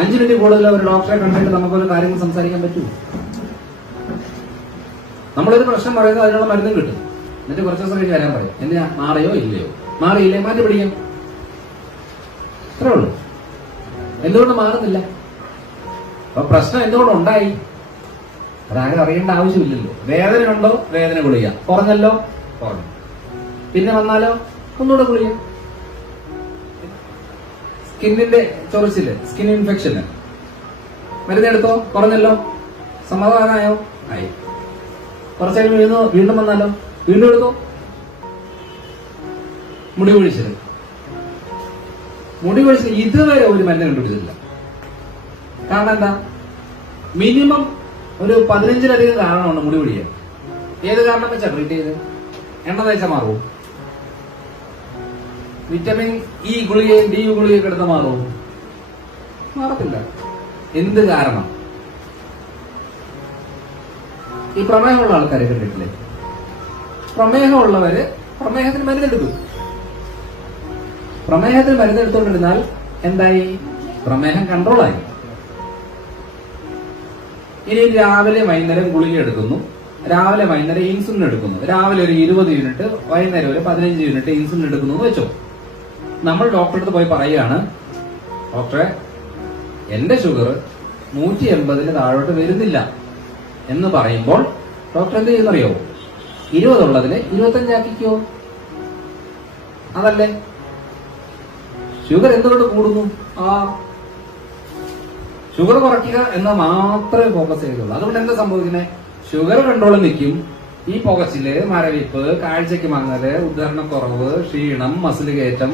5 minute കൂടുതൽ ഒരു ഡോക്ടറെ കണ്ടിട്ട് നമുക്കൊരു കാര്യങ്ങൾ സംസാരിക്കാൻ പറ്റുമോ? നമ്മളൊരു പ്രശ്നം പറയുന്നത് അതിനുള്ള മരുന്നും കിട്ടും. എന്നിട്ട് കുറച്ച് ദിവസം കഴിഞ്ഞ് വരാൻ പറയും. എന്തിനാ? മാറിയോ ഇല്ലയോ? മാറിയില്ലേ മാറ്റി പിടിക്കാം. അത്രേ ഉള്ളൂ. എന്തുകൊണ്ട് മാറുന്നില്ല? അപ്പൊ പ്രശ്നം എന്തുകൊണ്ട് ഉണ്ടായി അതാരും അറിയേണ്ട ആവശ്യമില്ലല്ലോ. വേദന ഉണ്ടോ? വേദന ഗുളിക. കുറഞ്ഞല്ലോ? കുറഞ്ഞു. പിന്നെ വന്നാലോ? ഒന്നുകൂടെ ഗുളിക. സ്കിന്നിന്റെ ചൊറിച്ചില്, സ്കിൻ ഇൻഫെക്ഷന് മരുന്നെടുത്തോ? കുറഞ്ഞല്ലോ? സമാധാനമായോ? ആയി. കുറച്ച് കഴിയുമ്പോൾ വീണ്ടും വന്നാലോ? വീണ്ടും എടുത്തോ? മുടി കൊഴിച്ചില് ഇതുവരെ ഒരു മരുന്ന് കണ്ടുപിടിച്ചിട്ടില്ല. കാരണം എന്താ? മിനിമം ഒരു 15-ലധികം കാരണമുണ്ട് മുടി കൊഴിയാൻ. ഏത് കാരണം വെച്ചാ ട്രീറ്റ് ചെയ്ത്? എണ്ണ തേച്ചാൽ മാറുമോ? വിറ്റമിൻ ഇ ഗുളികയും ഡി ഗുളികയൊക്കെ എടുത്താൽ മാറുമോ? മാറത്തില്ല. എന്ത് കാരണം? ഈ പ്രമേഹമുള്ള ആൾക്കാരെ കണ്ടിട്ടില്ലേ? പ്രമേഹമുള്ളവര് പ്രമേഹത്തിന് മരുന്നെടുക്കും. പ്രമേഹത്തിന് മരുന്നെടുത്തോണ്ടിരുന്നാൽ എന്തായി? പ്രമേഹം കൺട്രോളായി. ഇനി രാവിലെ വൈകുന്നേരം ഗുളിക എടുക്കുന്നു, രാവിലെ വൈകുന്നേരം ഇൻസുലിൻ എടുക്കുന്നു. രാവിലെ ഒരു 20 യൂണിറ്റ്, വൈകുന്നേരം ഒരു 15 യൂണിറ്റ് ഇൻസുലിൻ എടുക്കുന്നു എന്ന് വെച്ചോ. നമ്മൾ ഡോക്ടറെ അടുത്ത് പോയി പറയുകയാണ്, ഡോക്ടറെ എന്റെ ഷുഗർ 180 താഴോട്ട് വരുന്നില്ല എന്ന് പറയുമ്പോൾ ഡോക്ടർ എന്ത് ചെയ്യുന്നറിയോ? 20 ഉള്ളതിന് 25 ആക്കിക്കോ. അതല്ലേ? ഷുഗർ എന്തുകൊണ്ട് കൂടുന്നു? ഷുഗർ കുറയ്ക്കുക എന്ന് മാത്രമേ ഫോക്കസ് ചെയ്തുള്ളൂ. അതുകൊണ്ട് എന്താ സംഭവിക്കുന്നത്? ഷുഗർ കൺട്രോളിൽ നിൽക്കും. ഈ പുകച്ചില്, മരവിപ്പ്, കാഴ്ചയ്ക്ക് മങ്ങല്, ഉദാഹരണക്കുറവ്, ക്ഷീണം, മസിൽ കയറ്റം,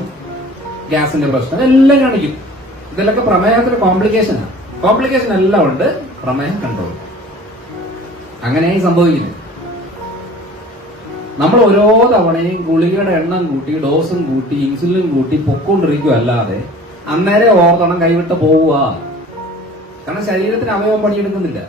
ഗ്യാസിന്റെ പ്രശ്നം എല്ലാം കാണിക്കും. ഇതിലൊക്കെ പ്രമേഹത്തിന് കോംപ്ലിക്കേഷനാണ്. കോംപ്ലിക്കേഷൻ എല്ലാം ഉണ്ട്, പ്രമേഹം കൺട്രോൾ. അങ്ങനെയായി സംഭവിക്കുന്നത്. നമ്മൾ ഓരോ തവണയും ഗുളികയുടെ എണ്ണം കൂട്ടി, ഡോസും കൂട്ടി, ഇൻസുലിൻ കൂട്ടി പൊക്കൊണ്ടിരിക്കും. അല്ലാതെ അന്നേരം ഓർത്തണം കൈവിട്ട് പോവുക. കാരണം ശരീരത്തിന് അവയവം പണിയെടുക്കുന്നില്ല.